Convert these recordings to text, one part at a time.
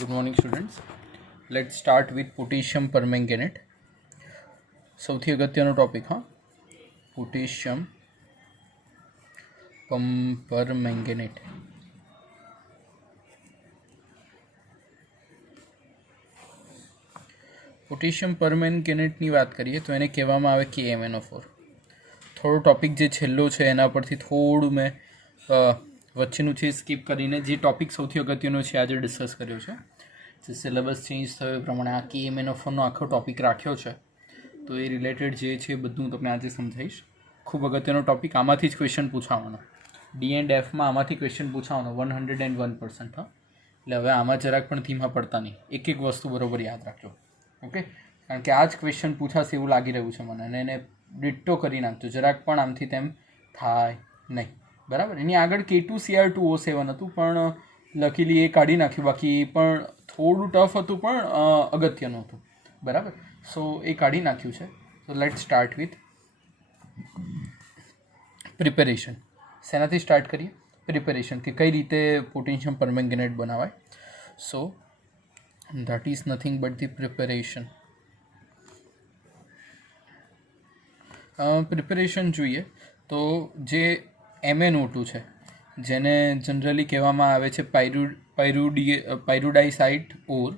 Good morning, students. Let's start with potassium permanganate. સૌથી અગત્યનો topic potassium permanganate. Potassium પરમેંગેનેટની વાત કરીએ તો એને કહેવામાં આવે KMnO4. થોડો ટોપિક જે છેલ્લો છે એના પરથી થોડું મેં વચ્ચેનું છે સ્કીપ કરીને જે ટોપિક સૌથી અગત્યનો છે આજે ડિસ્કસ કર્યો છે. જે સિલેબસ ચેન્જ થયો એ પ્રમાણે આ KMnO4નો આખો ટોપિક રાખ્યો છે, તો એ રિલેટેડ જે છે બધું હું તમને આજે સમજાવીશ. ખૂબ અગત્યનો ટોપિક, આમાંથી જ ક્વેશ્ચન પૂછાવાનો. D&Fમાં આમાંથી ક્વેશ્ચન પૂછાવાનો 101%. એટલે હવે આમાં જરાક પણ ધીમા પડતા નહીં, એક એક વસ્તુ બરોબર યાદ રાખજો. ઓકે, કારણ કે આ જ ક્વેશ્ચન પૂછાશે એવું લાગી રહ્યું છે મને, અને એને ડિટ્ટો કરી નાખજો, જરાક પણ આમથી તેમ થાય નહીં. બરાબર. એની આગળ K2Cr2O7 હતું, પણ લકીલી એ કાઢી નાખ્યું. બાકી પણ થોડું ટફ હતું, પણ અગત્યનું હતું. બરાબર. સો એ કાઢી નાખ્યું છે. So let start with preparation. શેનાથી સ્ટાર્ટ કરીએ? પ્રિપેરેશન, કે કઈ રીતે પોટેશિયમ પરમેંગેનેટ બનાવાય. સો that is nothing but the preparation. Preparation જોઈએ તો જે MnO2 છે, જેને જનરલી કહેવામાં આવે છે પાયરુડાઇસાઇડ, ઓર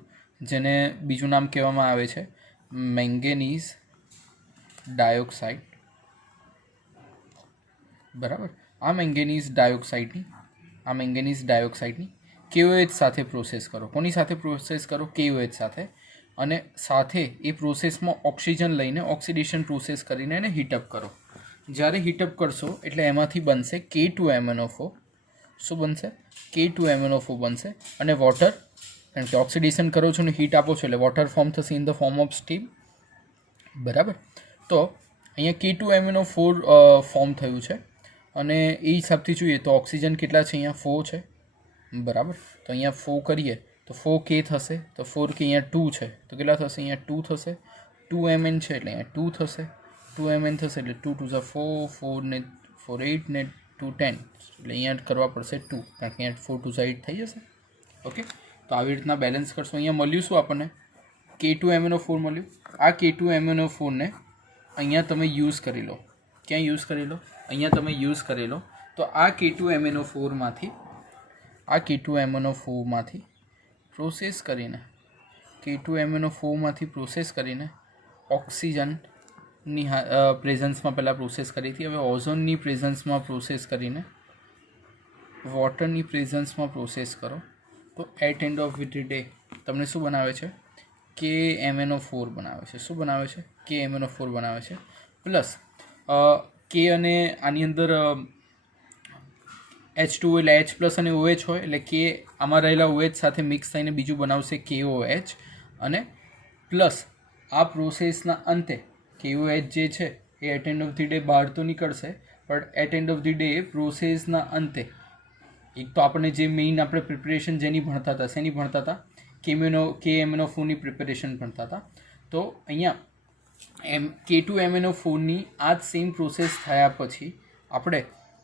જેને બીજું નામ કહેવામાં આવે છે મેંગેનીઝ ડાયોક્સાઇડ. બરાબર. આ મેંગેનીઝ ડાયોક્સાઇડની KOH સાથે પ્રોસેસ કરો. કોની સાથે પ્રોસેસ કરો? KOH સાથે. અને સાથે એ પ્રોસેસમાં ઓક્સિજન લઈને ઓક્સિડેશન પ્રોસેસ કરીને એને હીટઅપ કરો. જ્યારે હીટઅપ કરશો એટલે એમાંથી બનશે K2MnO4. શું બનશે? K2MnO4 બનશે. અને વોટર, કારણ કે ઓક્સિડેશન કરો છો ને હીટ આપો છો એટલે વોટર ફોર્મ થશે in the form of steam. બરાબર. તો અહીંયા K2MnO4 ફોર્મ થયું છે, અને એ હિસાબથી જોઈએ તો ઓક્સિજન કેટલા છે? અહીંયા 4 છે. બરાબર. તો અહીંયા 4 કરીએ તો 4K થશે. તો 4K અહીંયા 2 છે તો કેટલા થશે? અહીંયા 2 થશે. 2Mn છે એટલે અહીંયા 2 થશે. 2Mn થશે એટલે 2 2 4, 4 ને 4 8 ને 2 10, એટલે અહીંયા કરવા પડશે 2, કારણ કે અહીંયા 4 2 8 થઈ જશે. ઓકે, તો આવી રીતના બેલેન્સ કરશો. અહીંયા મળ્યું શું આપણને? K2MnO4 મળ્યું. આ K2MnO4 ને અહીંયા તમે યુઝ કરી લો. ક્યાં યુઝ કરી લો? અહીંયા તમે યુઝ કરી લો. તો આ K2MnO4માંથી પ્રોસેસ કરીને ઓક્સિજનની પ્રેઝન્સમાં પહેલાં પ્રોસેસ કરી હતી. હવે ઓઝોનની પ્રેઝન્સમાં પ્રોસેસ કરીને વોટરની પ્રેઝન્સમાં પ્રોસેસ કરો. તો at end of the day તમને શું બનાવે છે? KMnO4 બનાવે છે. શું બનાવે છે? KMnO4 બનાવે છે. પ્લસ K અને આની અંદર H2 એટલે H પ્લસ અને OH હોય, એટલે K આમાં રહેલા OH સાથે મિક્સ થઈને બીજું બનાવશે KOH. અને પ્લસ આ પ્રોસેસના અંતે KOH જે છે એ at end of the day બહાર તો નીકળશે, પણ at end of the day પ્રોસેસના અંતે એક તો આપણે જે મેઇન આપણે પ્રિપેરેશન જેની ભણતા હતા, શેની ભણતા હતા? KMnO4ની પ્રિપેરેશન ભણતા હતા. તો અહીંયા K2MnO4ની આ જ સેમ પ્રોસેસ થયા પછી આપણે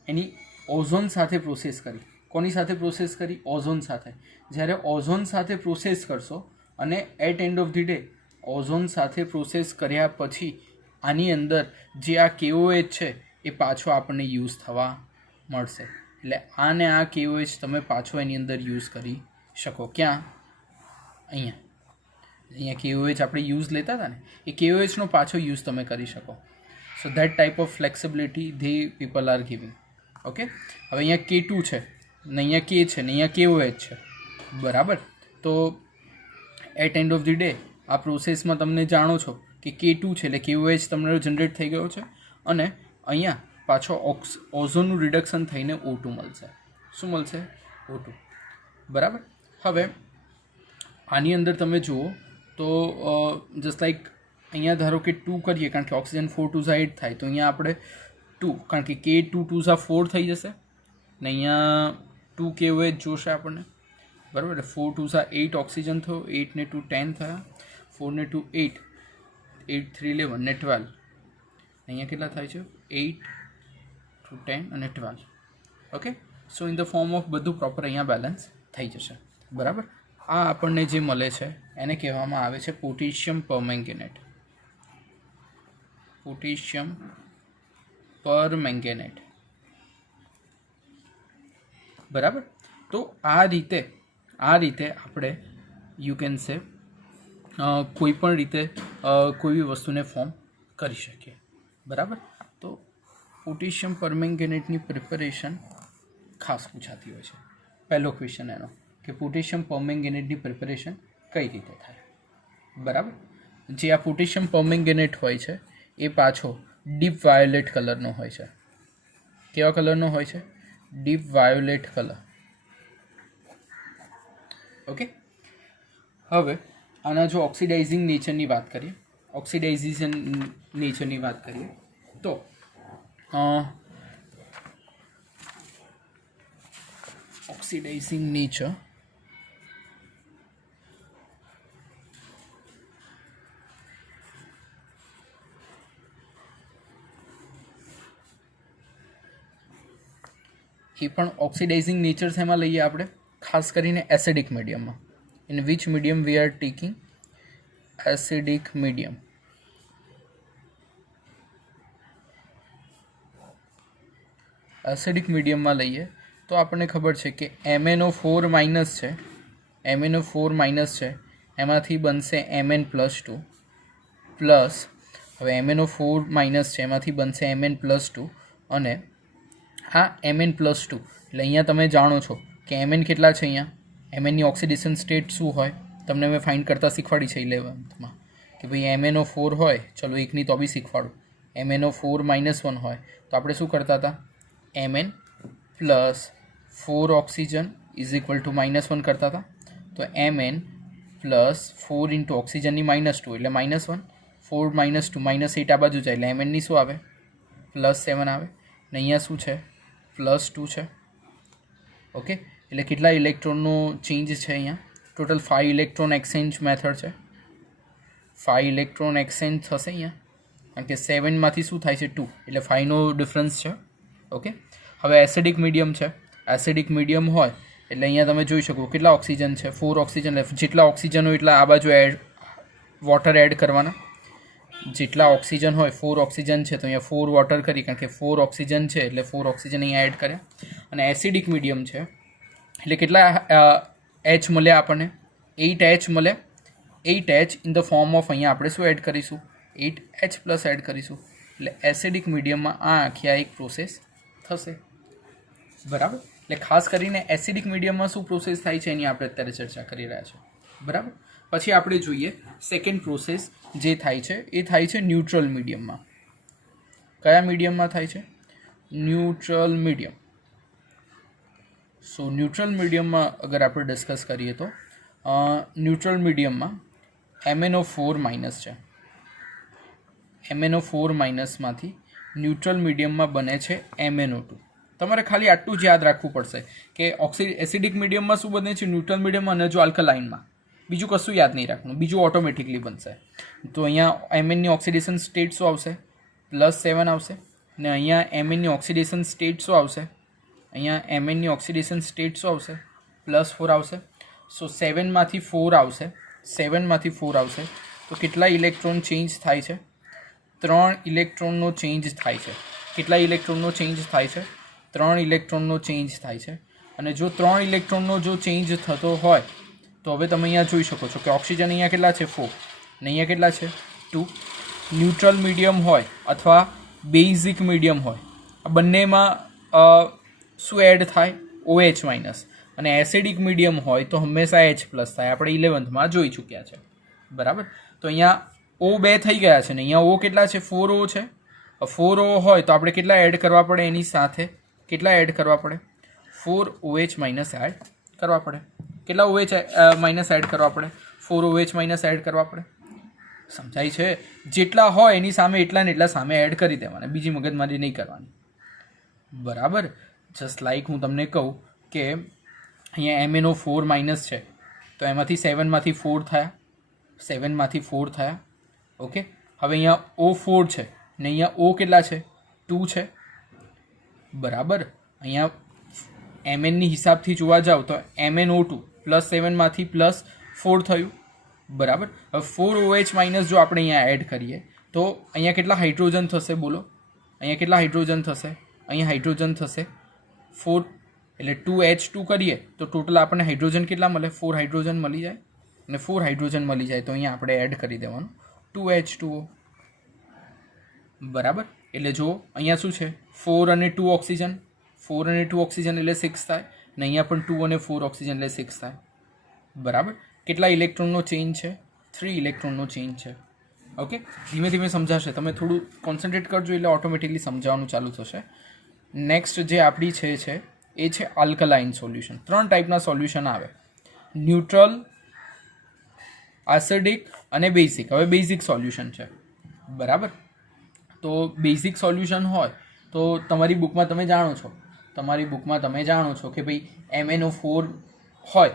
એની ઓઝોન સાથે પ્રોસેસ કરી. કોની સાથે પ્રોસેસ કરી? ઓઝોન સાથે. જ્યારે ઓઝોન સાથે પ્રોસેસ કરશો અને at end of the day ozone સાથે પ્રોસેસ કર્યા પછી આની અંદર જે આ KOH છે એ પાછો આપણને યુઝ થવા મળશે. એટલે આને આ KOH તમે પાછો એની અંદર યુઝ કરી શકો. ક્યાં? અહીંયા KOH આપણે યુઝ લેતા હતા ને, એ KOHનો પાછો યુઝ તમે કરી શકો. So that type of flexibility the people are giving. Okay, હવે અહીંયા K2 છે ને અહીંયા K છે ને અહીંયા KOH છે. બરાબર. તો at end of the day આ પ્રોસેસમાં તમને જાણો છો કે K2 છે એટલે KOH તમારો જનરેટ થઈ ગયો છે, અને અહીંયા પાછો ઓઝોનનું રિડક્શન થઈને O2 મળશે. શું મળશે? O2. બરાબર. હવે આની અંદર તમે જુઓ તો જસ્ટ લાઈક અહીંયા ધારો કે 2 કરીએ, કારણ કે ઓક્સિજન 4 2 8 થાય, તો અહીંયા આપણે 2, કારણ કે K 2 2 4 થઈ જશે ને અહીંયા 2 KOH જોશે આપણને. બરાબર. એટલે 4 2 8 ઓક્સિજન થયો, 8 ને 2 10 થયા, 4 ને 2 8, 8 3 11 ને 12. અહીંયા કેટલા થાય છે? 8 2 10 અને 12. Okay, so in the form of બધું પ્રોપર અહીંયા બેલેન્સ થઈ જશે. બરાબર. આ આપણને જે મળે છે એને કહેવામાં આવે છે પોટેશિયમ પરમેંગેનેટ. Potassium permanganate. બરાબર. તો આ રીતે આપણે યુ કેન સે કોઈ પણ રીતે કોઈ બી વસ્તુને ફોર્મ કરી શકીએ. બરાબર. તો પોટેશિયમ પરમેંગેનેટની પ્રિપેરેશન ખાસ પૂછાતી હોય છે. પહેલો ક્વેશ્ચન એનો કે પોટેશિયમ પરમેંગેનેટની પ્રિપેરેશન કઈ રીતે થાય. બરાબર. જે આ પોટેશિયમ પરમેંગેનેટ હોય છે એ પાછો ડીપ વાયોલેટ કલરનો હોય છે. કેવા કલરનો હોય છે? Deep violet colour. ઓકે. હવે આના જો ઓક્સિડાઇઝિંગ નેચરની વાત કરીએ, તો ઓક્સિડાઇઝિંગ નેચર એ પણ ઓક્સિડાઇઝિંગ નેચર શેમાં લઈએ આપણે? ખાસ કરીને એસિડિક મીડિયમમાં. In which medium we are taking? Acidic medium. Acidic મીડિયમમાં લઈએ તો આપણને ખબર છે કે MnO4 માઇનસ છે, એમાંથી બનશે Mn+2 પ્લસ, હવે MnO4 માઇનસ છે એમાંથી બનશે Mn+2 અને આ Mn+2 એટલે અહીંયા તમે જાણો છો કે Mn કેટલા છે. અહીંયા Mnની ઓક્સિડેશન સ્ટેટ શું હોય તમને મેં ફાઇન્ડ કરતાં શીખવાડી છે 11th કે ભાઈ MnO4 હોય, ચલો એકની તો બી શીખવાડું. MnO4 -1 હોય તો આપણે શું કરતા હતા? Mn plus 4 oxygen is equal to -1 કરતા હતા. તો Mn પ્લસ 4 ઇન્ટુ ઓક્સિજનની -2 એટલે -1, 4 -2 -8 આ બાજુ જાય એટલે Mnની શું આવે? +7 આવે. ને અહીંયા શું છે? +2 છે. ઓકે. એટલે કેટલા ઇલેક્ટ્રોનનો ચેન્જ છે અહીંયા? ટોટલ 5 ઇલેક્ટ્રોન એક્સચેન્જ મેથડ છે. 5 ઇલેક્ટ્રોન એક્સચેન્જ થશે અહીંયા, કારણ કે 7માંથી શું થાય છે? 2 એટલે 5નો ડિફરન્સ છે. ઓકે. હવે એસિડિક મીડિયમ છે. એસિડિક મીડિયમ હોય એટલે અહીંયા તમે જોઈ શકો કેટલા ઓક્સિજન છે? 4 ઓક્સિજન. જેટલા ઓક્સિજન હોય એટલા આ બાજુ વોટર એડ કરવાના. જેટલા ઓક્સિજન હોય 4 ઓક્સિજન છે તો અહીંયા 4 વોટર કરી, કારણ કે 4 ઓક્સિજન છે એટલે 4 ઓક્સિજન અહીંયા એડ કર્યા. અને એસિડિક મીડિયમ છે એટલે કેટલા H મળ્યા આપણને? 8H મળ્યા. 8H in the form of અહીંયા આપણે શું એડ કરીશું? 8H+ એડ કરીશું. એટલે એસિડિક મીડિયમમાં આ આખી એક પ્રોસેસ થશે. બરાબર. એટલે ખાસ કરીને એસિડિક મીડિયમમાં શું પ્રોસેસ થાય છે એની આપણે અત્યારે ચર્ચા કરી રહ્યા છીએ. બરાબર. પછી આપણે જોઈએ સેકન્ડ પ્રોસેસ જે થાય છે એ થાય છે ન્યુટ્રલ મીડિયમમાં. કયા મીડિયમમાં થાય છે? Neutral medium. સો ન્યુટ્રલ મીડિયમમાં અગર આપણે ડિસ્કસ કરીએ તો ન્યુટ્રલ મીડિયમમાં MnO4 માઇનસ છે. MnO4 માઇનસમાંથી ન્યુટ્રલ મીડિયમમાં બને છે MnO2. તમારે ખાલી આટલું જ યાદ રાખવું પડશે કે એસિડિક મીડિયમમાં શું બને છે? ન્યુટ્રલ મીડિયમમાં અને જો આલ્કલાઇનમાં. બીજું કશું યાદ નહીં રાખવાનું, બીજું ઓટોમેટિકલી બનશે. તો અહીંયા Mnની ઓક્સિડેશન સ્ટેટ શું આવશે? +7 આવશે. ને અહીંયા Mnની ઓક્સિડેશન સ્ટેટ શું આવશે? અહીંયા Mnની ઓક્સિડેશન સ્ટેટ શું આવશે? +4 આવશે. સો 7માંથી 4 આવશે. તો કેટલા ઇલેક્ટ્રોન ચેન્જ થાય છે? 3 ઇલેક્ટ્રોનનો ચેન્જ થાય છે. કેટલા ઇલેક્ટ્રોનનો ચેન્જ થાય છે? 3 ઇલેક્ટ્રોનનો ચેન્જ થાય છે. અને જો 3 ઇલેક્ટ્રોનનો જો ચેન્જ થતો હોય તો હવે તમે અહીંયા જોઈ શકો છો કે ઓક્સિજન અહીંયા કેટલા છે? 4 ને અહીંયા કેટલા છે? 2. ન્યુટ્રલ મીડિયમ હોય અથવા બેઝિક મીડિયમ હોય, આ બંનેમાં શું એડ થાય? OH minus. અને એસિડિક મીડિયમ હોય તો હંમેશા H+ થાય. આપણે 11thમાં જોઈ ચૂક્યા છે. બરાબર. તો અહીંયા O2 થઈ ગયા છે ને અહીંયા O કેટલા છે? 4O છે. 4O હોય તો આપણે કેટલા એડ કરવા પડે એની સાથે? કેટલા એડ કરવા પડે? 4OH માઇનસ એડ કરવા પડે. કેટલા OH માઇનસ એડ કરવા પડે? 4OH માઇનસ એડ કરવા પડે. સમજાય છે? જેટલા હોય એની સામે એટલા ને એટલા સામે એડ કરી દેવાના, બીજી મગજમારી નહીં કરવાની. બરાબર. જસ્ટ લાઈક હું તમને કહું કે અહીંયા MnO4 માઇનસ છે તો એમાંથી 7માંથી 4 થયા. ઓકે. હવે અહીંયા O4 છે ને અહીંયા O કેટલા છે? 2 છે. બરાબર. અહીંયા Mnની હિસાબથી જોવા જાવ તો MnO2 +7 + 4 થયું, બરાબર. હવે 4OH માઇનસ જો આપણે અહીંયા એડ કરીએ તો અહીંયા કેટલા હાઇડ્રોજન થશે બોલો? અહીંયા કેટલા હાઇડ્રોજન થશે? અહીંયા હાઇડ્રોજન થશે 4, એટલે 2H2 કરીએ તો ટોટલ આપણને હાઇડ્રોજન કેટલા મળે? 4 હાઇડ્રોજન મળી જાય, અને 4 હાઇડ્રોજન મળી જાય તો અહીંયા આપણે એડ કરી દેવાનું 2H2O, બરાબર. એટલે જો અહીંયા શું છે? 4 અને 2 ઓક્સિજન, 4 અને 2 ઓક્સિજન એટલે 6 થાય, અને અહીંયા પણ 2 અને 4 ઓક્સિજન એટલે 6 થાય, બરાબર. કેટલા ઇલેક્ટ્રોનનો ચેન્જ છે? 3 ઇલેક્ટ્રોનનો ચેન્જ છે. ઓકે, ધીમે ધીમે સમજાશે, તમે થોડું કોન્સન્ટ્રેટ કરજો એટલે ઓટોમેટિકલી સમજાવવાનું ચાલુ થશે. નેક્સ્ટ જે આપણી છે એ છે આલ્કલાઇન સોલ્યુશન. 3 ટાઈપના સોલ્યુશન આવે: ન્યુટ્રલ, એસિડિક અને બેઝિક. હવે બેઝિક સોલ્યુશન છે, બરાબર. તો બેઝિક સોલ્યુશન હોય તો તમારી બુકમાં તમે જાણો છો કે ભાઈ MnO4 હોય,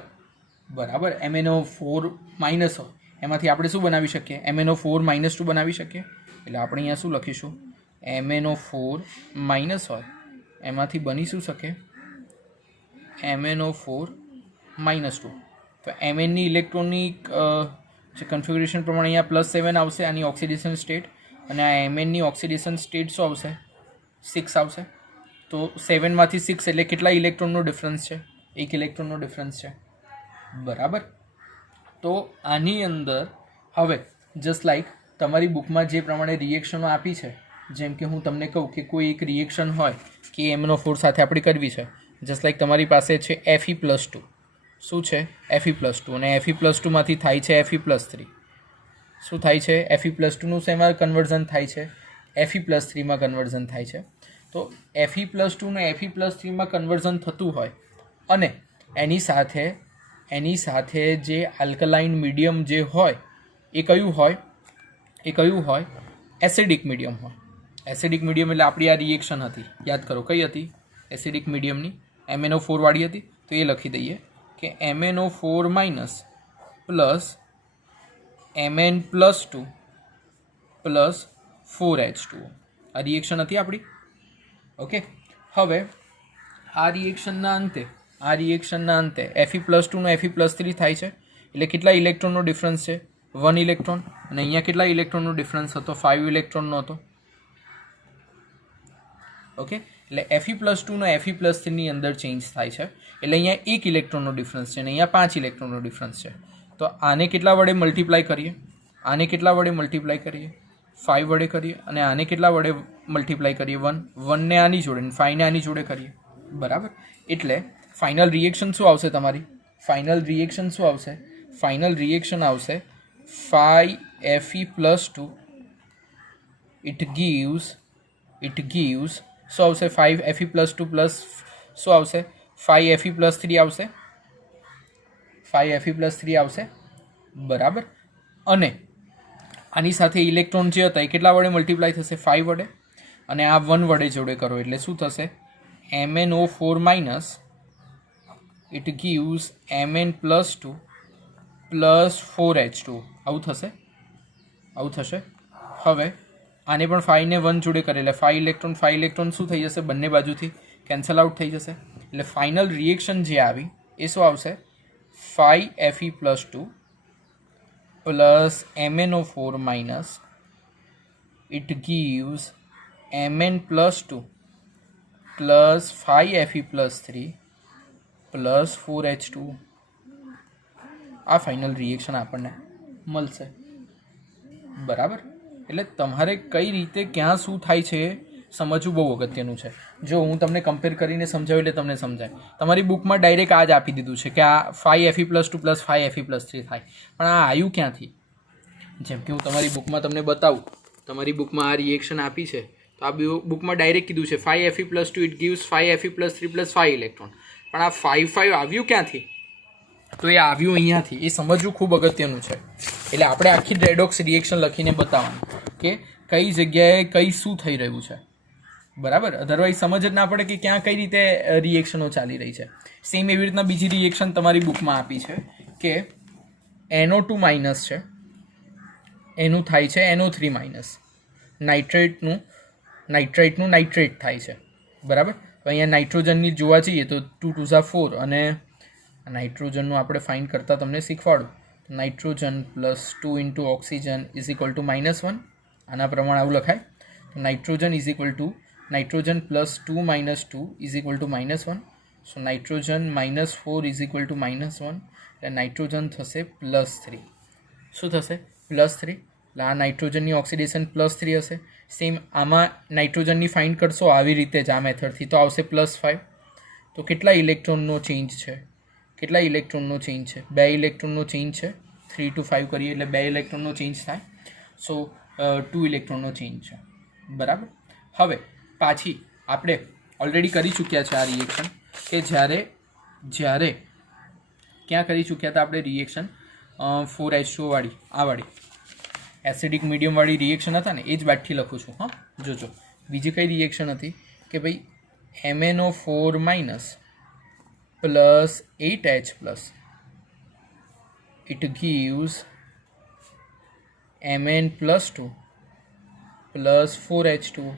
બરાબર. MnO4 માઇનસ હોય, એમાંથી આપણે શું બનાવી શકીએ? MnO4 -2 બનાવી શકીએ. એટલે આપણે અહીંયા શું લખીશું? MnO4 માઇનસ હોય એમાંથી બની શું શકે? MnO4 -2. તો Mnની ઇલેક્ટ્રોનિક જે કન્ફિગ્યુરેશન પ્રમાણે અહીંયા +7 આવશે આની ઓક્સિડેશન સ્ટેટ, અને આ Mnની ઓક્સિડેશન સ્ટેટ શું આવશે? 6 આવશે. તો 7 માંથી 6 એટલે કેટલા ઇલેક્ટ્રોનનો ડિફરન્સ છે? 1 ઇલેક્ટ્રોનનો ડિફરન્સ છે, બરાબર. તો આની અંદર હવે જસ્ટ લાઈક તમારી બુકમાં જે પ્રમાણે રિએક્શનો આપી છે, જેમ કે હું તમને કહું કે કોઈ એક રિએક્શન હોય કે MnO4 સાથે આપણે કરવી છે, જસ્ટ લાઈક તમારી પાસે છે Fe+2. શું છે? Fe+2. અને Fe+2 માંથી થાય છે Fe+3. શું થાય છે? Fe+2નું શેમાં કન્વર્ઝન થાય છે? Fe+3માં કન્વર્ઝન થાય છે. તો Fe+2 ને Fe+3માં કન્વર્ઝન થતું હોય, અને એની સાથે જે આલ્કલાઇન મીડિયમ જે હોય એ કયું હોય? એસિડિક મીડિયમ હોય. એસિડિક મીડિયમ એટલે આપણી આ રિએક્શન હતી, યાદ કરો કઈ હતી? એસિડિક મીડિયમની MnO4 વાળી હતી. તો એ લખી દઈએ કે MnO4 minus plus Mn+2 plus 4H2O આ રિએક્શન હતી આપણી. ઓકે, હવે આ રિએક્શનના અંતે Fe+2 નો Fe+3 થાય છે, એટલે કેટલા ઇલેક્ટ્રોનનો ડિફરન્સ છે? 1 ઇલેક્ટ્રોન. અને અહીંયા કેટલા ઇલેક્ટ્રોનનો ડિફરન્સ હતો? 5 ઇલેક્ટ્રોનનો હતો. ઓકે, એટલે Fe+2 નો Fe+3 ની અંદર ચેન્જ થાય છે, એટલે અહીંયા 1 ઇલેક્ટ્રોનનો ડિફરન્સ છે, અને અહીંયા 5 ઇલેક્ટ્રોનનો ડિફરન્સ છે. તો આને કેટલા વડે મલ્ટીપ્લાય કરીએ? 5 વડે કરીએ, અને આને કેટલા વડે મલ્ટીપ્લાય કરીએ? 1 ને આની જોડે, 5 ને આની જોડે કરીએ, બરાબર. એટલે ફાઇનલ રિએક્શન શું આવશે તમારી? ફાઇનલ રિએક્શન આવશે 5Fe+2. ઇટ ગીવ્સ શું આવશે? 5Fe+2 પ્લસ શું આવશે? 5Fe+3 આવશે. 5Fe+3 આવશે, બરાબર. અને આની સાથે ઇલેક્ટ્રોન જે હતા એ કેટલા વડે મલ્ટીપ્લાય થશે? 5 વડે, અને આ 1 વડે જોડે કરો એટલે શું થશે? MnO4 minus it gives Mn+2 plus 4H2. આવું થશે. હવે આને પણ 5 ને 1 જોડે કરે એટલે 5 ઇલેક્ટ્રોન શું થઈ જશે? બંને બાજુથી કેન્સલ આઉટ થઈ જશે. એટલે ફાઇનલ રિએક્શન જે આવી એ શું આવશે? 5Fe+2 plus MnO4 minus it gives Mn+2 plus 5Fe+3 plus 4H2. આ ફાઇનલ રિએક્શન આપણને મળશે, બરાબર. એટલે તમારે કઈ રીતે ક્યાં શું થાય છે સમજવું બહુ અગત્યનું છે. જો હું તમને કમ્પેર કરીને સમજાવ્યું એટલે તમને સમજાય. તમારી બુકમાં ડાયરેક્ટ આ જ આપી દીધું છે કે આ 5Fe+2 પ્લસ 5Fe+3 થાય, પણ આ આવ્યું ક્યાંથી? જેમ કે હું તમારી બુકમાં તમને બતાવું, તમારી બુકમાં આ રિએક્શન આપી છે, તો આ બુકમાં ડાયરેક્ટ કીધું છે 5Fe+2 it gives 5Fe+3 plus 5 electron, પણ આ 5 આવ્યું ક્યાંથી? તો એ આવ્યું અહીંયાથી. એ સમજવું ખૂબ અગત્યનું છે. એટલે આપણે આખી રેડોક્સ રિએક્શન લખીને બતાવવાનું કે કઈ જગ્યાએ કઈ શું થઈ રહ્યું છે, બરાબર. અધરવાઇઝ સમજ જ ના પડે કે ક્યાં કઈ રીતે રિએક્શનો ચાલી રહી છે. સેમ એવી રીતના બીજી રિએક્શન તમારી બુકમાં આપી છે કે NO2 માઇનસ છે, એનું થાય છે NO3 માઇનસ, નાઇટ્રેટનું નાઇટ્રેટ થાય છે, બરાબર. તો અહીંયા નાઇટ્રોજનની જોવા જઈએ તો 2 2 4 અને નાઇટ્રોજનનું આપણે ફાઇન્ડ કરતાં તમને શીખવાડું. Nitrogen plus 2 into oxygen is equal to -1. આના પ્રમાણે આવું લખાય. તો nitrogen is equal to nitrogen plus 2 minus 2 is equal to -1. So nitrogen -4 is equal to -1 એટલે નાઇટ્રોજન થશે +3. શું થશે? +3. એટલે આ નાઇટ્રોજનની ઓક્સિડેશન +3 હશે. સેમ આમાં નાઇટ્રોજનની ફાઇન્ડ કરશો આવી રીતે જ આ મેથડથી તો આવશે +5. તો કેટલા ઇલેક્ટ્રોનનો ચેન્જ છે? કેટલા ઇલેક્ટ્રોનનો ચેન્જ છે? 2 ઇલેક્ટ્રોનનો ચેન્જ છે. 3 to 5 કરીએ એટલે 2 ઇલેક્ટ્રોનનો ચેન્જ થાય. સો 2 ઇલેક્ટ્રોનનો ચેન્જ છે. બરાબર. હવે પાછી આપણે ઓલરેડી કરી ચૂક્યા છે આ રિએક્શન કે જ્યારે ક્યાં કરી ચૂક્યા હતા આપણે રિએક્શન 4H2O વાળી આ વાળી એસિડિક મીડિયમવાળી રિએક્શન હતા ને એ જ બાદથી લખું છું. હા જોજો બીજી કઈ રિએક્શન હતી કે ભાઈ MnO4 minus plus 8H plus it gives Mn plus 2 plus 4H2O.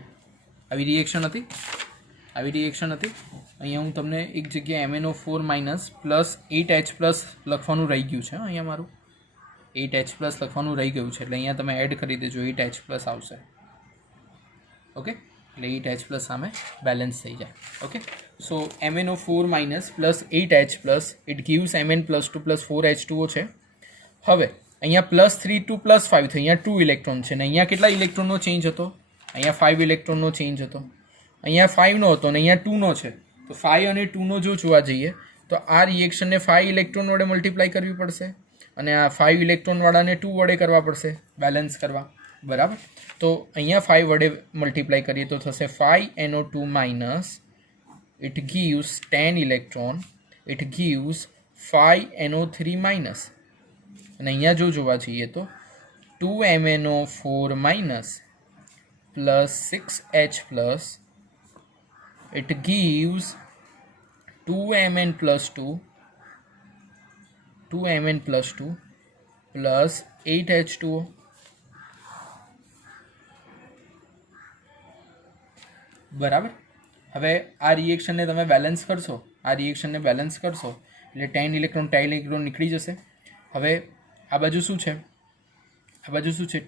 આવી રિએક્શન હતી. અહીંયા હું તમને એક જગ્યાએ MnO4 minus plus 8H plus લખવાનું રહી ગયું છે. અહીંયા મારું 8H પ્લસ લખવાનું રહી ગયું છે એટલે અહીંયા તમે એડ કરી દેજો 8H પ્લસ આવશે. ઓકે એટલે 8H પ્લસ સામે બેલેન્સ થઈ જાય. Okay so MnO4 minus plus 8H plus it gives Mn plus 2 plus 4H2O છે. હવે અહીંયા +3 to +5 થઈ. અહીંયા 2 ઇલેક્ટ્રોન છે ને અહીંયા કેટલા ઇલેક્ટ્રોનનો ચેન્જ હતો? અહીંયા 5 ઇલેક્ટ્રોનનો ચેન્જ હતો. અહીંયા 5નો હતો ને અહીંયા 2નો છે. તો 5 અને 2નો જો જોવા જઈએ તો આ રિએક્શનને 5 ઇલેક્ટ્રોન વડે મલ્ટીપ્લાય કરવી પડશે અને આ 5 ઇલેક્ટ્રોનવાળાને 2 વડે કરવા પડશે બેલેન્સ કરવા. બરાબર. તો અહીંયા 5 વડે મલ્ટીપ્લાય કરીએ તો થશે 5NO2 minus it gives 10 electron it gives 5NO3 minus અને અહીંયા જો જોવા જઈએ તો 2MnO4 minus plus 6H plus it gives 2Mn plus 2 plus 8H2O. બરાબર. હવે આ રિએક્શનને તમે બેલેન્સ કરશો એટલે 10 ઇલેક્ટ્રોન નીકળી જશે. હવે આ બાજુ શું છે?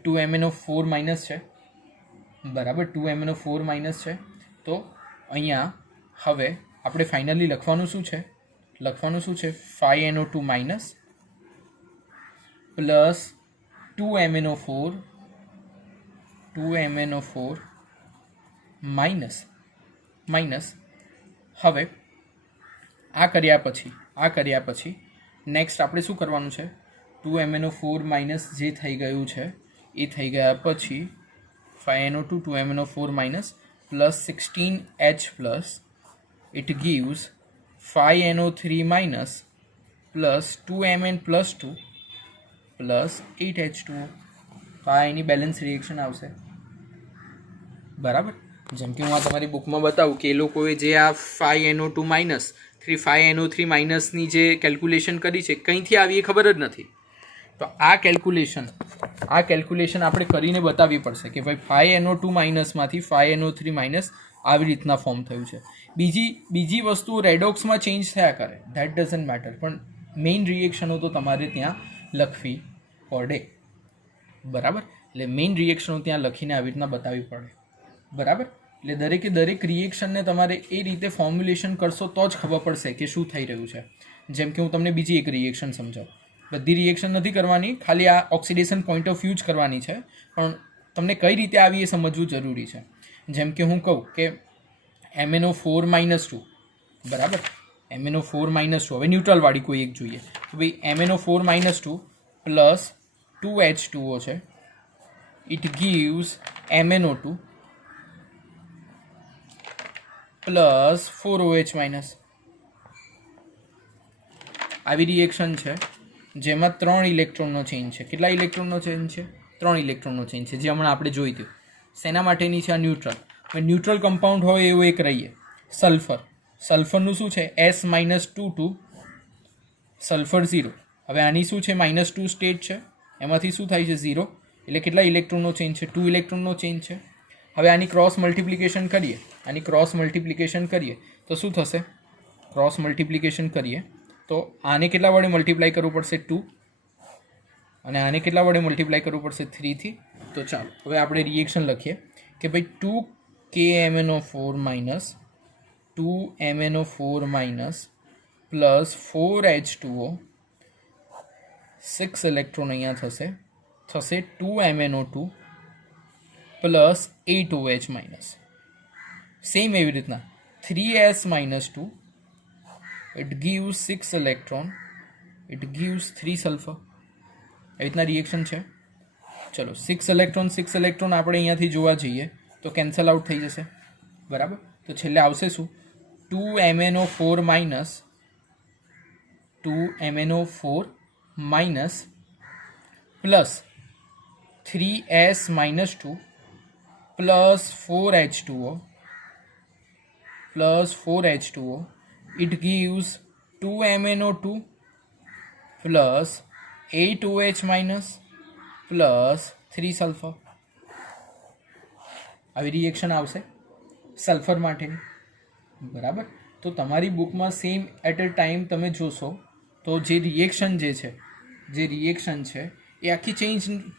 2MnO4 માઇનસ છે. બરાબર. 2MnO4 માઇનસ છે. તો અહીંયા હવે આપણે ફાઇનલી લખવાનું શું છે? 5NO2 minus plus 2MnO4 minus હવે આ કર્યા પછી નેક્સ્ટ આપણે શું કરવાનું છે? 2MnO4 માઇનસ જે થઈ ગયું છે એ થઈ ગયા પછી 5NO2 2MnO4 minus plus 16H plus it gives 5NO3 minus plus 2Mn plus 2 plus 8H2O. તો આ એની બેલેન્સ રિએક્શન આવશે. બરાબર. જેમ કે હું આ તમારી બુકમાં બતાવું કે એ લોકોએ જે આ 5NO2 માઇનસ 5NO3 માઇનસની જે કેલ્ક્યુલેશન કરી છે કંઈથી આવી એ ખબર જ નથી. તો આ કેલ્ક્યુલેશન આપણે કરીને બતાવવી પડશે કે ભાઈ 5NO2 માઇનસમાંથી 5NO3 માઇનસ આવી રીતના ફોર્મ થયું છે. બીજી વસ્તુ રેડોક્સમાં ચેન્જ થયા કરે ધેટ ડઝન્ટ મેટર, પણ મેઇન રિએક્શનો તો તમારે ત્યાં લખવી પડે. બરાબર. એટલે મેઇન રિએક્શનો ત્યાં લખીને આવી રીતના બતાવવી પડે. બરાબર. એટલે દરેક રિએક્શનને તમારે એ રીતે ફોર્મ્યુલેશન કરશો તો જ ખબર પડશે કે શું થઈ રહ્યું છે. જેમ કે હું તમને બીજી એક રિએક્શન સમજાવું. બધી રિએક્શન નથી કરવાની, ખાલી આ ઓક્સિડેશન પોઈન્ટ ઓફ વ્યૂ જ કરવાની છે, પણ તમને કઈ રીતે આવી એ સમજવું જરૂરી છે. જેમ કે હું કહું કે MnO4 માઇનસ 2. બરાબર. MnO4 માઇનસ 2 હવે ન્યુટ્રલવાળી કોઈ એક જોઈએ તો ભાઈ MnO4 માઇનસ 2 પ્લસ 2H2O છે. It gives MnO2 plus 4OH minus. આવી રિએક્શન છે જેમાં 3 ઇલેક્ટ્રોનનો ચેન્જ છે. કેટલા ઇલેક્ટ્રોનનો ચેન્જ છે? 3 ઇલેક્ટ્રોનનો ચેન્જ છે, જે હમણાં આપણે જોઈ હતું. શેના માટેની છે આ? ન્યુટ્રલ. હવે ન્યુટ્રલ કમ્પાઉન્ડ હોય એવું એક રહીએ સલ્ફરનું શું છે? S-2 two sulphur 0. હવે આની શું છે? -2 સ્ટેટ છે, એમાંથી શું થાય છે? 0. એટલે કેટલા ઇલેક્ટ્રોનનો ચેન્જ છે? 2 ઇલેક્ટ્રોનનો ચેન્જ છે. હવે આની ક્રોસ મલ્ટિપ્લિકેશન કરીએ તો શું થશે? ક્રોસ મલ્ટિપ્લિકેશન કરીએ તો આને કેટલા વડે મલ્ટીપ્લાય કરવું પડશે 2 અને આને કેટલા વડે મલ્ટીપ્લાય કરવું પડશે 3 થી. તો ચાલો હવે આપણે રિએક્શન લખીએ કે ભાઈ 2KMnO4 minus 2MnO4 minus plus 4H2O 6 electron અહીંયા થશે 2MnO2 plus 8OH minus. Same એવી રીતના 3S minus 2, it gives 6 electron, it gives 3 sulfur. એવી રીતના રિએક્શન છે. ચલો 6 ઇલેક્ટ્રોન આપણે અહીંયાથી જોવા જઈએ તો કેન્સલ આઉટ થઈ જશે, બરાબર. તો છેલ્લે આવશે શું? 2MnO4 minus plus 3S minus 2 plus 4H2O plus 4H2O, it gives 2MnO2 plus 8OH minus plus 3 sulfur. આવી રિએક્શન આવશે સલ્ફર માટેની, બરાબર. તો તમારી બુકમાં સેમ એટ અ ટાઈમ તમે જોશો તો જે રિએક્શન છે એ આખી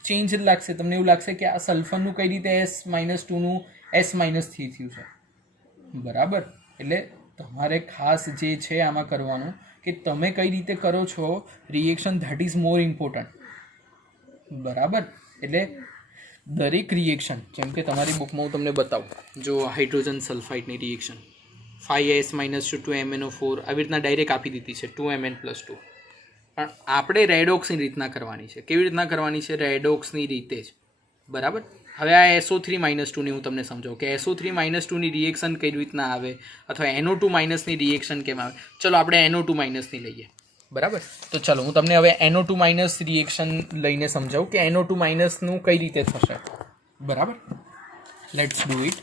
ચેન્જ જ લાગશે. તમને એવું લાગશે કે આ સલ્ફરનું કઈ રીતે S-2નું S-3 થયું છે, બરાબર. એટલે તમારે ખાસ જે છે આમાં કરવાનું કે તમે કઈ રીતે કરો છો reaction, that is more important, બરાબર. એટલે દરેક રિએક્શન, જેમ કે તમારી બુકમાં હું તમને બતાવું, જો hydrogen સલ્ફાઇડની reaction 5S minus 2MnO4 આવી રીતના ડાયરેક્ટ આપી દીધી છે 2Mn plus 2, પણ આપણે રેડોક્સની રીતના કરવાની છે. કેવી રીતના કરવાની છે? રેડોક્સની રીતે જ, બરાબર. હવે આ SO3 minus 2ની હું તમને સમજાવું કે SO3 minus 2ની રિએક્શન કઈ રીતના આવે અથવા NO2 માઇનસની રિએક્શન કેમ આવે. ચલો આપણે NO2 માઇનસની લઈએ, બરાબર. તો ચલો હું તમને હવે NO2 માઇનસ રિએક્શન લઈને સમજાવું કે NO2 માઇનસનું કઈ રીતે થશે, બરાબર. Let's do it.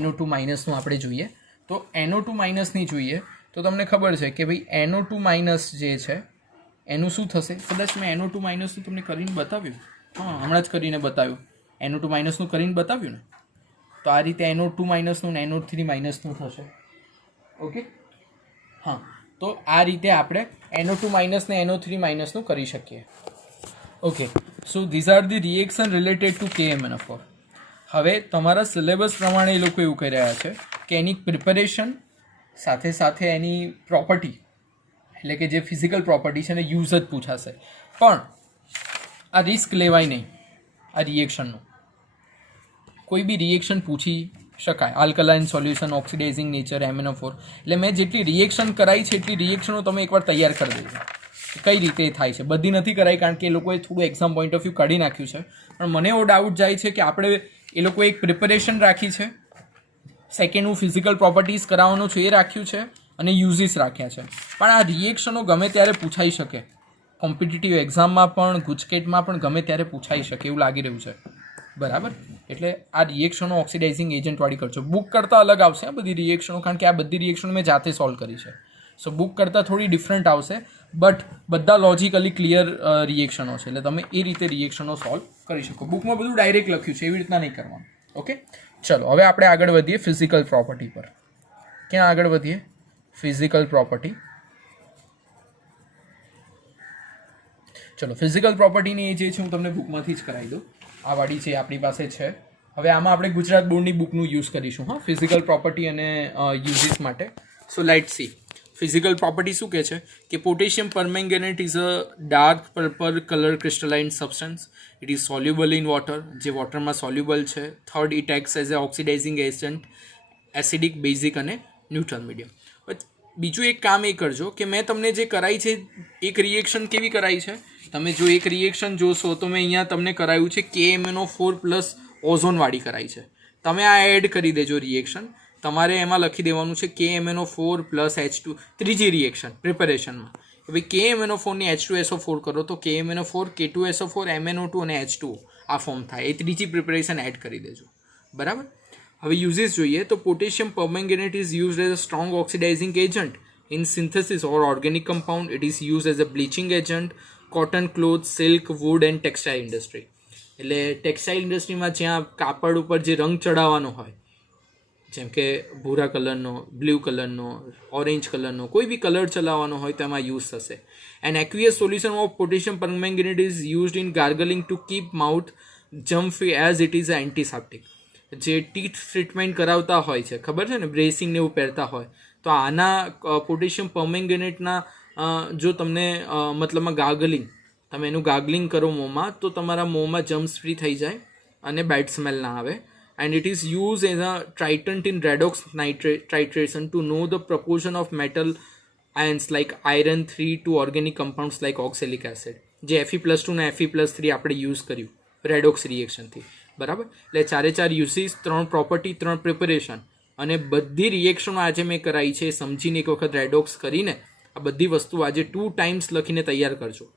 NO2 માઇનસનું આપણે જોઈએ તો NO2 માઇનસની જોઈએ તો તમને ખબર છે કે ભાઈ NO2 માઇનસ જે છે એનું શું થશે. કદાચ મેં NO2 માઇનસનું તમને કરીને બતાવ્યું, હા હમણાં જ કરીને બતાવ્યું, NO2 માઇનસનું કરીને બતાવ્યું ને. તો આ રીતે NO2 માઇનસનું ને NO3 માઇનસનું થશે, ઓકે. હા, તો આ રીતે આપણે NO2 માઇનસ ને NO3 માઇનસનું કરી શકીએ, okay. So these are the reaction related to KMnO4. હવે તમારા સિલેબસ પ્રમાણે એ લોકો એવું કહી રહ્યા છે કે એની પ્રિપેરેશન સાથે સાથે એની પ્રોપર્ટી, એટલે કે જે ફિઝિકલ પ્રોપર્ટી છે એને યુઝ જ પૂછાશે. પણ આ રિસ્ક લેવાય નહીં આ રિએક્શનનું. કોઈ બી રિએક્શન પૂછી શકાય, alkaline solution, oxidising nature, MnO4. એટલે મેં જેટલી રિએક્શન કરાવી છે એટલી રિએક્શનો તમે એકવાર તૈયાર કરી દેજો કઈ રીતે થાય છે. બધી નથી કરાવી કારણ કે એ લોકોએ થોડું એક્ઝામ પોઈન્ટ ઓફ વ્યૂ કાઢી નાખ્યું છે, પણ મને એવો ડાઉટ જાય છે કે આપણે એ લોકોએ એક પ્રિપેરેશન રાખી છે, સેકન્ડ હું ફિઝિકલ પ્રોપર્ટીઝ કરાવવાનું છે એ રાખ્યું છે, અને યુઝિસ રાખ્યા છે. પણ આ રિએક્શનો ગમે ત્યારે પૂછાઈ શકે, કોમ્પિટિટિવ એક્ઝામમાં પણ, ગુજકેટમાં પણ ગમે ત્યારે પૂછાઈ શકે એવું લાગી રહ્યું છે, બરાબર. એટલે આ રિએક્શનો ઓક્સિડાઇઝિંગ એજન્ટવાળી કરજો. બુક કરતાં અલગ આવશે આ બધી રિએક્શનો, કારણ કે આ બધી રિએક્શનો મેં જાતે સોલ્વ કરી છે. સો બુક કરતાં થોડી ડિફરન્ટ આવશે, બટ બધા લોજિકલી ક્લિયર રિએક્શનો છે, એટલે તમે એ રીતે રિએક્શનો સોલ્વ કરી શકો. બુકમાં બધું ડાયરેક્ટ લખ્યું છે, એવી રીતના નહીં કરવાનું, ઓકે. ચલો હવે આપણે આગળ વધીએ ફિઝિકલ પ્રોપર્ટી પર. ક્યાં આગળ વધીએ? Physical property. ચલો ફિઝિકલ પ્રોપર્ટીની એ જે છે હું તમને બુકમાંથી જ કરાવી દઉં. આ વાળી છે આપણી પાસે છે. હવે આમાં આપણે ગુજરાત બોર્ડની બુકનું યુઝ કરીશું, હા, ફિઝિકલ પ્રોપર્ટી અને યુઝિસ માટે. So let's see. Physical property શું કહે છે કે potassium permanganate is a dark purple colour crystalline substance. It is soluble in water, જે વોટરમાં સોલ્યુબલ છે. Third, it acts as a oxidising agent, acidic, basic અને ન્યુટ્રલ મીડિયમ. બીજું એક કામ એ કરજો કે મેં તમને જે કરાવી છે એક રિએક્શન કેવી કરાવી છે, તમે જો એક રિએક્શન જોશો તો મેં અહીંયા તમને કરાવ્યું છે KMnO4 પ્લસ ઓઝોનવાળી કરાવી છે. તમે આ એડ કરી દેજો રિએક્શન. તમારે એમાં લખી દેવાનું છે KMnO4 પ્લસ H2. ત્રીજી રિએક્શન પ્રિપેરેશનમાં કે ભાઈ KMnO4ની H2SO4 કરો તો KMnO4, K2SO4, MnO2 અને H2O આ ફોર્મ થાય. એ ત્રીજી પ્રિપેરેશન એડ કરી દેજો, બરાબર. હવે યુઝિસ જોઈએ તો potassium permanganate is used as a strong oxidising agent in synthesis or organic compound. It is use as a bleaching agent, cotton, cloth, silk, wood and textile industry. એટલે textile ઇન્ડસ્ટ્રીમાં જ્યાં કાપડ ઉપર જે રંગ ચડાવવાનો હોય, જેમ કે ભૂરા કલરનો, બ્લુ કલરનો, ઓરેન્જ કલરનો, કોઈ બી કલર ચલાવવાનો હોય તો એમાં યુઝ થશે. An aqueous solution of potassium permanganate is used in gargling to keep mouth જમ્પ free as it is antiseptic. જે ટીથ ટ્રીટમેન્ટ કરાવતા હોય છે, ખબર છે ને, બ્રેસિંગ ને એવું પહેરતા હોય, તો આના પોટેશિયમ પરમેંગનેટના જો તમને મતલબમાં ગાર્ગલિંગ, તમે એનું ગાર્ગલિંગ કરો મોંમાં, તો તમારા મોંમાં જમ્સ ફ્રી થઈ જાય અને બેડ સ્મેલ ના આવે. And it is used as a tritant in redox titration to know the proportion of metal ions like iron 3 to organic compounds like oxalic acid. જે Fe+2 ને Fe+3 આપણે use કર્યું redox રિએક્શનથી, બરાબર. એટલે 4 uses, 3 property, 3 preparation, અને બધી રિએક્શનો આજે મેં કરાવી છે સમજીને એક વખત રેડોક્સ કરીને આ બધી વસ્તુ આજે 2 ટાઈમ્સ લખીને તૈયાર કરજો.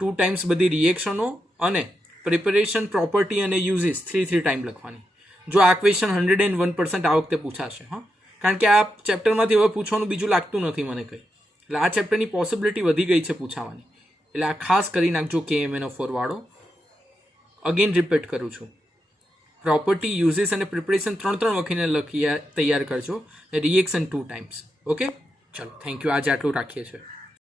2 ટાઈમ્સ બધી રિએક્શનો અને પ્રિપરેશન, પ્રોપર્ટી અને યુઝીસ 3 ટાઈમ લખવાની. જો આ ક્વેશ્ચન 101% આ વખતે પૂછાશે, હા, કારણ કે આ ચેપ્ટરમાંથી હવે પૂછવાનું બીજું લાગતું નથી મને કંઈ, એટલે આ ચેપ્ટરની પોસિબિલિટી વધી ગઈ છે પૂછાવાની, એટલે આ ખાસ કરી નાખજો KMNO4 વાળો. અગેન રિપીટ કરું છું, પ્રોપર્ટી, યુઝીસ અને પ્રિપરેશન 3 વખતે લખી તૈયાર કરજો, રિએક્શન 2 ટાઈમ્સ. ઓકે, ચલો, થેન્ક યુ. આજે આટલું રાખીએ છીએ.